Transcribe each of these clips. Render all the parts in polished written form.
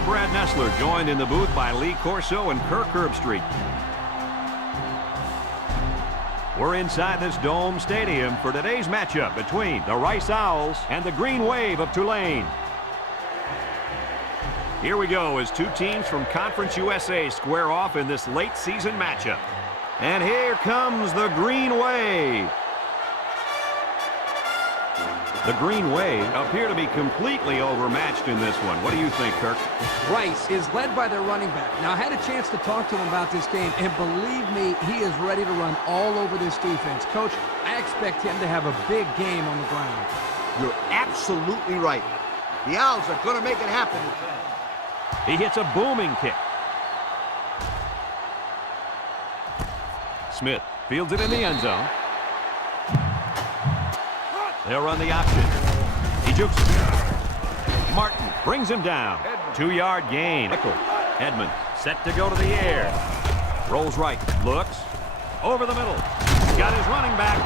I'm Brad Nessler, joined in the booth by Lee Corso and Kirk Herbstreit. We're inside this Dome Stadium for today's matchup between the Rice Owls and the Green Wave of Tulane. Here we go as two teams from Conference USA square off in this late season matchup. And here comes the Green Wave. The Green Wave appear to be completely overmatched in this one. What do you think, Kirk? Rice is led by their running back. Now, I had a chance to talk to him about this game, and believe me, he is ready to run all over this defense. Coach, I expect him to have a big game on the ground. You're absolutely right. The Owls are going to make it happen. He hits a booming kick. Smith fields it in the end zone. They'll run the option. He jukes it. Martin brings him down. 2-yard gain. Edmond set to go to the air. Rolls right. Looks. Over the middle. Got his running back.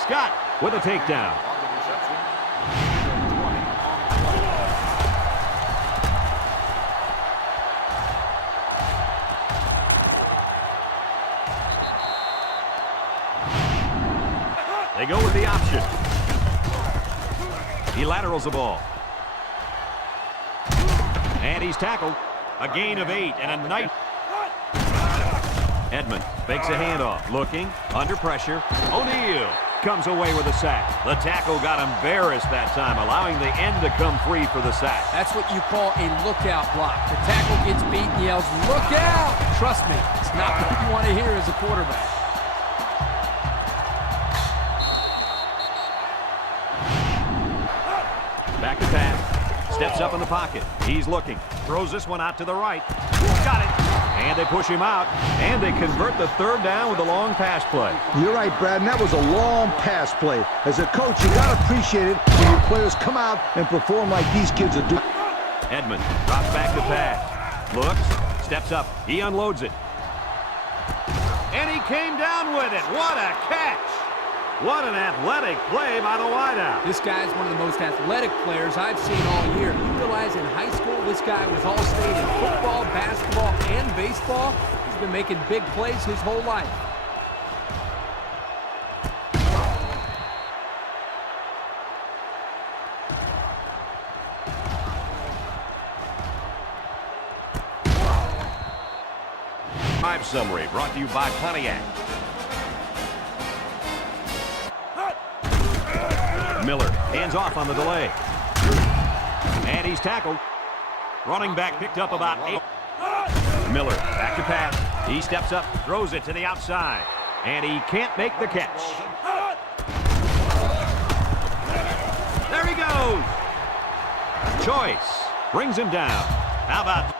Scott with a takedown. They go with the option. He laterals the ball. And he's tackled. A gain of 8 and a nice. Edmond fakes a handoff. Looking. Under pressure. O'Neal comes away with a sack. The tackle got embarrassed that time, allowing the end to come free for the sack. That's what you call a lookout block. The tackle gets beat and yells, "Look out!" Trust me, it's not what you want to hear as a quarterback. Back to pass. Steps up in the pocket. He's looking. Throws this one out to the right. Got it. And they push him out. And they convert the third down with a long pass play. You're right, Brad, and that was a long pass play. As a coach, you got to appreciate it when your players come out and perform like these kids are doing. Edmond drops back to pass. Looks. Steps up. He unloads it. And he came down with it. What a catch. What an athletic play by the wideout. This guy's one of the most athletic players I've seen all year. You realize in high school this guy was all-state in football, basketball, and baseball. He's been making big plays his whole life. Drive summary brought to you by Pontiac. Miller hands off on the delay. And he's tackled. Running back picked up about 8. Miller back to pass. He steps up, throws it to the outside. And he can't make the catch. There he goes. Choice brings him down. How about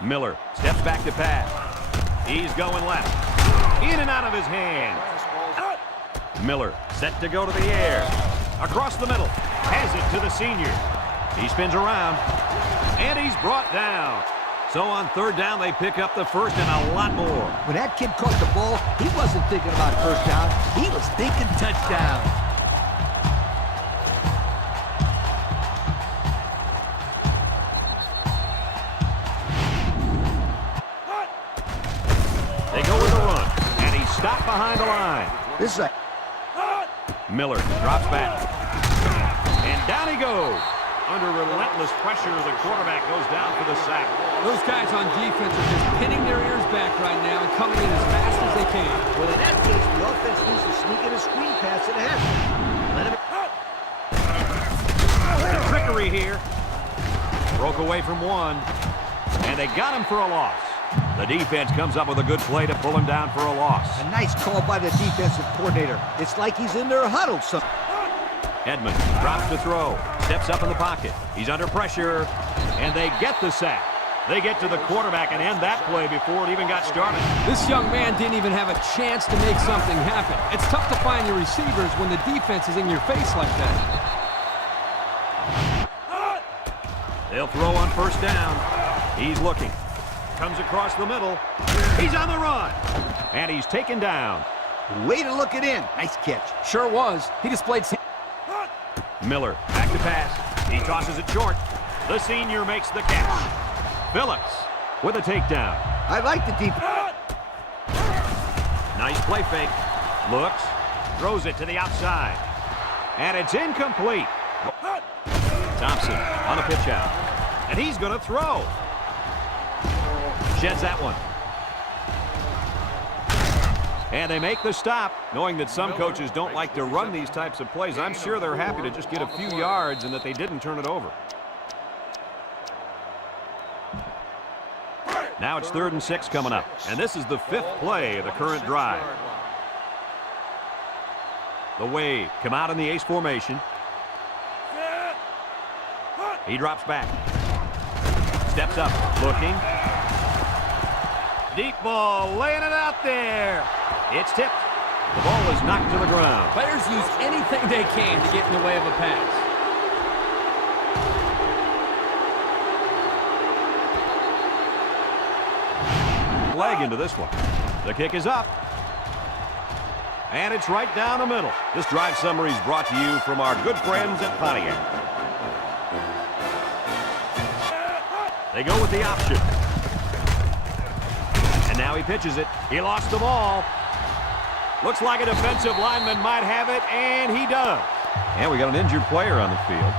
Miller steps back to pass. He's going left. In and out of his hands. Miller set to go to the air. Across the middle. Has it to the senior. He spins around. And he's brought down. So on third down, they pick up the first and a lot more. When that kid caught the ball, he wasn't thinking about first down. He was thinking touchdown. They go with a run. And he's stopped behind the line. This is a... Miller drops back. And down he goes. Under relentless pressure, the quarterback goes down for the sack. Those guys on defense are just pinning their ears back right now and coming in as fast as they can. Well, in that case, the offense needs to sneak in a screen pass and ahead. Let him... The trickery here. Broke away from one. And they got him for a loss. The defense comes up with a good play to pull him down for a loss. A nice call by the defensive coordinator. It's like he's in their huddle. Edmond drops to throw. Steps up in the pocket. He's under pressure. And they get the sack. They get to the quarterback and end that play before it even got started. This young man didn't even have a chance to make something happen. It's tough to find your receivers when the defense is in your face like that. They'll throw on first down. He's looking. Comes across the middle. He's on the run. And he's taken down. Way to look it in. Nice catch. Sure was. He displayed... Miller back to pass. He tosses it short. The senior makes the catch. Phillips with a takedown. I like the deep. Nice play fake. Looks. Throws it to the outside. And it's incomplete. Thompson on a pitch out. And he's going to throw. Sheds that one. And they make the stop, knowing that some coaches don't like to run these types of plays. I'm sure they're happy to just get a few yards and that they didn't turn it over. Now it's 3rd and 6 coming up. And this is the 5th play of the current drive. The Wave come out in the ace formation. He drops back. Steps up, looking. Deep ball, laying it out there. It's tipped. The ball is knocked to the ground. Players use anything they can to get in the way of a pass. Leg into this one. The kick is up. And it's right down the middle. This drive summary is brought to you from our good friends at Pontiac. They go with the option. And now he pitches it. He lost the ball. Looks like a defensive lineman might have it, and he does. And we got an injured player on the field.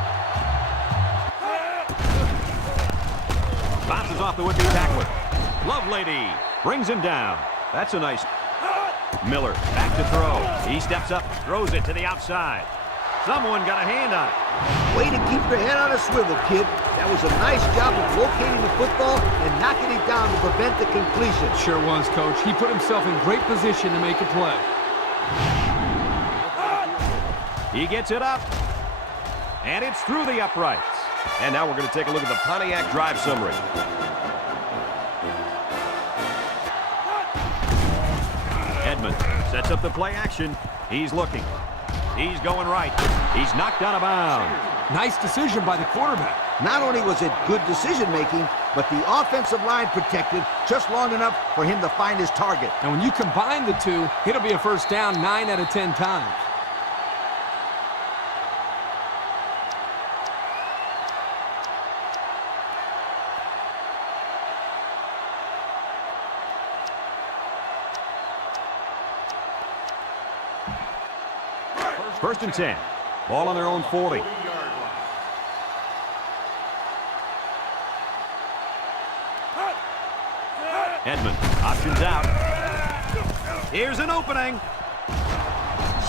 Bounces off the would-be tackler. Lovelady brings him down. That's a nice... Miller back to throw. He steps up, throws it to the outside. Someone got a hand on it. Way to keep your head on a swivel, kid. That was a nice job of locating the football and knocking it down to prevent the completion. Sure was, Coach. He put himself in great position to make a play. He gets it up. And it's through the uprights. And now we're going to take a look at the Pontiac drive summary. Edmond sets up the play action. He's looking. He's going right. He's knocked out of bounds. Nice decision by the quarterback. Not only was it good decision-making, but the offensive line protected just long enough for him to find his target. And when you combine the two, it'll be a first down 9 out of 10 times. First and 10. Ball on their own 40. Edmond options out. Here's an opening.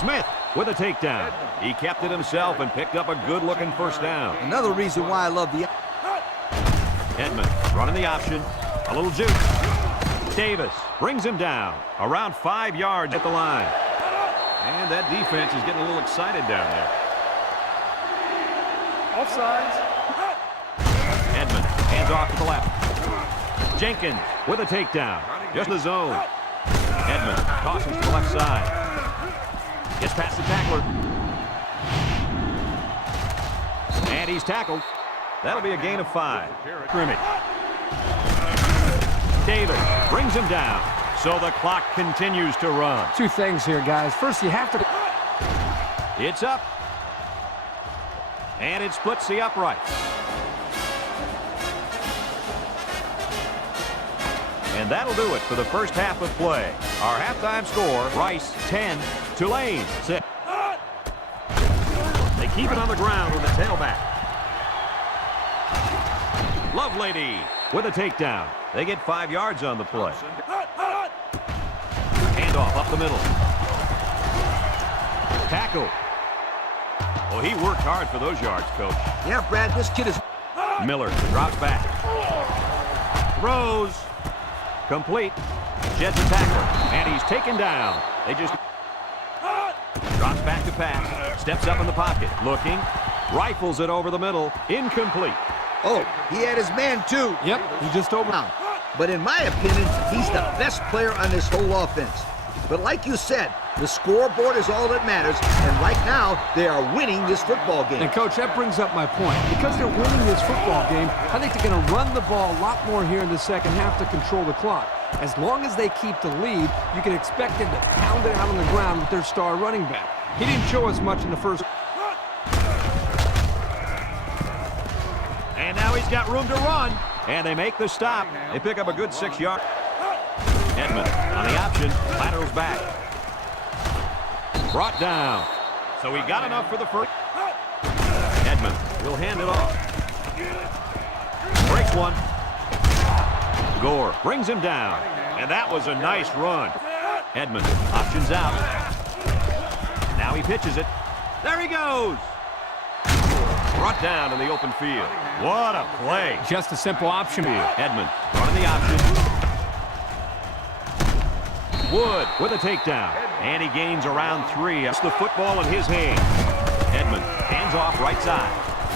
Smith with a takedown. He kept it himself and picked up a good-looking first down. Another reason why I love the... Edmond running the option. A little juke. Davis brings him down. Around 5 yards at the line. And that defense is getting a little excited down there. Offsides. Edmond hands off to the left. Jenkins with a takedown. Just the zone. Edmond tosses to the left side. Gets past the tackler. And he's tackled. That'll be a gain of 5. Scrimmage. Davis brings him down. So the clock continues to run. Two things here, guys. First, you have to... It's up. And it splits the uprights. And that'll do it for the first half of play. Our halftime score, Rice 10, Tulane 6. They keep it on the ground with the tailback. Lovelady with a takedown. They get 5 yards on the play. Handoff up the middle. Tackle. Well, he worked hard for those yards, Coach. Yeah, Brad, this kid is... Miller drops back. Throws. Complete. Jets a tackler. And he's taken down. They just... Drops back to pass. Steps up in the pocket. Looking. Rifles it over the middle. Incomplete. Oh, he had his man, too. Yep, he just over... But in my opinion, he's the best player on this whole offense. But like you said, the scoreboard is all that matters, and right now, they are winning this football game. And, Coach, that brings up my point. Because they're winning this football game, I think they're going to run the ball a lot more here in the second half to control the clock. As long as they keep the lead, you can expect them to pound it out on the ground with their star running back. He didn't show us much in the first... And now he's got room to run. And they make the stop. They pick up a good 6 yards. Edmond on the option. Laterals back. Brought down. So he got enough for the first. Edmond will hand it off. Breaks one. Gore brings him down. And that was a nice run. Edmond options out. Now he pitches it. There he goes. Brought down in the open field. What a play. Just a simple option. Edmond running the option. Wood with a takedown. And he gains around 3. That's the football in his hand. Edmond hands off right side.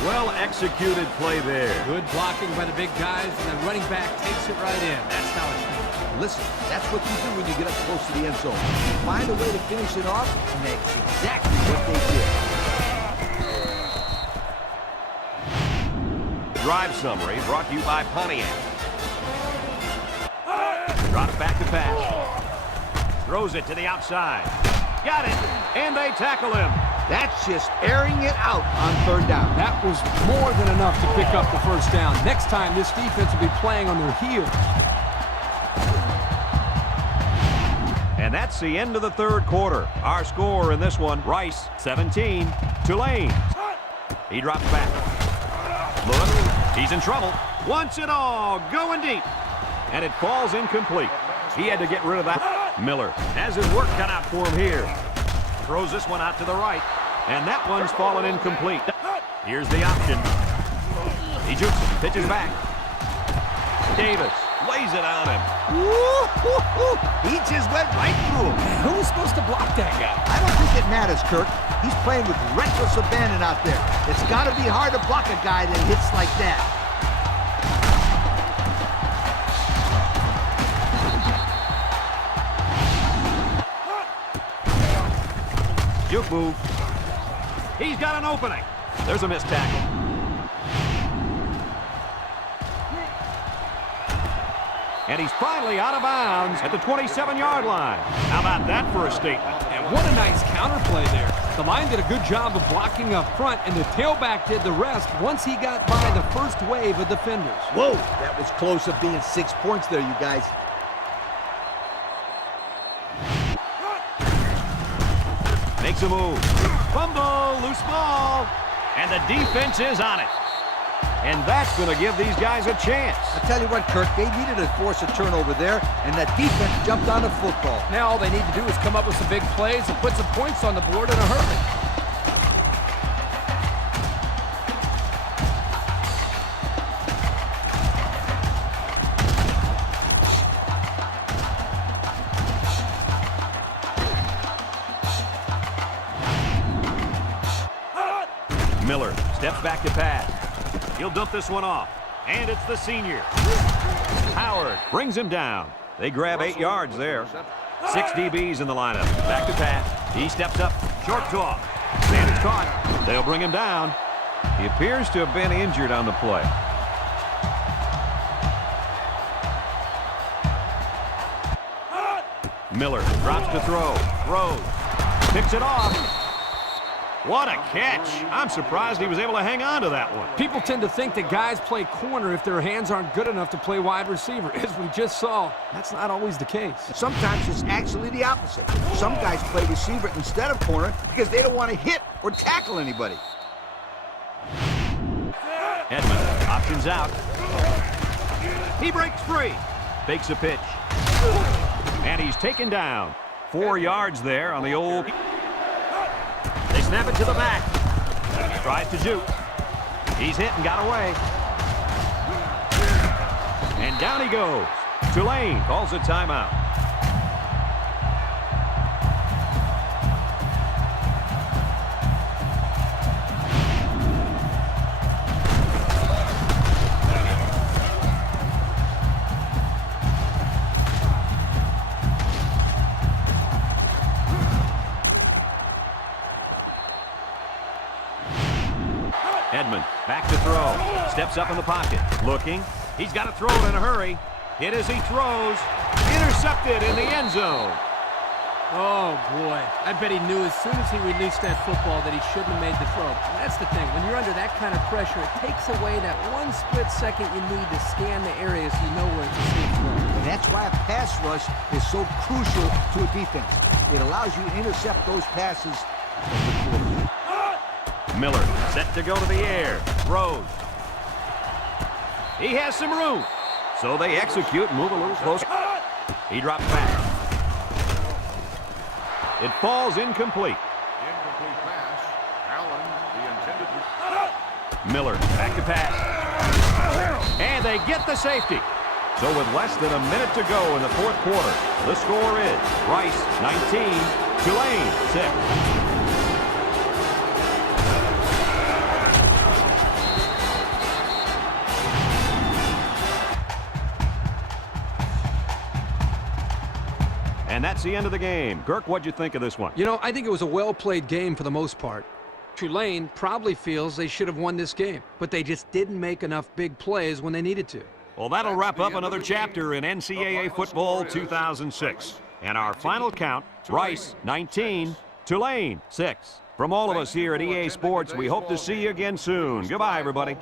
Well executed play there. Good blocking by the big guys, and the running back takes it right in. That's how it's done. Listen, that's what you do when you get up close to the end zone. You find a way to finish it off, and that's exactly what they did. Drive summary brought to you by Pontiac. Drops back to pass. Throws it to the outside. Got it, and they tackle him. That's just airing it out on 3rd down. That was more than enough to pick up the first down. Next time, this defense will be playing on their heels. And that's the end of the 3rd quarter. Our score in this one, Rice 17, Tulane. He drops back. Look, he's in trouble. Wants it all, going deep. And it falls incomplete. He had to get rid of that. Miller has his work cut out for him here. Throws this one out to the right. And that one's fallen incomplete. Here's the option. He jukes, pitches back. Davis lays it on him. Woo-hoo-hoo. He just went right through him. Who was supposed to block that guy? I don't think it matters, Kirk. He's playing with reckless abandon out there. It's got to be hard to block a guy that hits like that. Juke move. He's got an opening. There's a missed tackle. And he's finally out of bounds at the 27-yard line. How about that for a statement? And what a nice counterplay there. The line did a good job of blocking up front, and the tailback did the rest once he got by the first wave of defenders. Whoa, that was close to being 6 points there, you guys. Makes a move. Fumble, loose ball. And the defense is on it. And that's going to give these guys a chance. I tell you what, Kirk, they needed to force a turnover there, and that defense jumped on the football. Now all they need to do is come up with some big plays and put some points on the board in a hurry. Miller steps back to pass. He'll dump this one off. And it's the senior. Howard brings him down. They grab 8 yards there. 6 DBs in the lineup. Back to pass. He steps up. Short toss. And it's caught. They'll bring him down. He appears to have been injured on the play. Miller drops to throw. Throws. Picks it off. What a catch. I'm surprised he was able to hang on to that one. People tend to think that guys play corner if their hands aren't good enough to play wide receiver. As we just saw, that's not always the case. Sometimes it's actually the opposite. Some guys play receiver instead of corner because they don't want to hit or tackle anybody. Edmond options out. He breaks free. Fakes a pitch. And he's taken down. 4 yards there on the old... They snap it to the back. Tries to juke. He's hit and got away. And down he goes. Tulane calls a timeout. Edmond back to throw. Steps up in the pocket. Looking. He's got to throw it in a hurry. Hit as he throws. Intercepted in the end zone. Oh, boy. I bet he knew as soon as he released that football that he shouldn't have made the throw. And that's the thing. When you're under that kind of pressure, it takes away that one split second you need to scan the area so you know where it's a safe throw. And that's why a pass rush is so crucial to a defense. It allows you to intercept those passes. Miller set to go to the air. Throws. He has some room. So they execute, move a little closer. He drops back. It falls incomplete. Incomplete pass. Allen, the intended. Miller back to pass. And they get the safety. So with less than a minute to go in the fourth quarter, the score is Rice 19, Tulane 6. And that's the end of the game. Kirk, what'd you think of this one? You know, I think it was a well-played game for the most part. Tulane probably feels they should have won this game, but they just didn't make enough big plays when they needed to. Well, that'll wrap up another chapter in NCAA football 2006. And our final count, Rice 19, Tulane 6. From all of us here at EA Sports, we hope to see you again soon. Goodbye, everybody.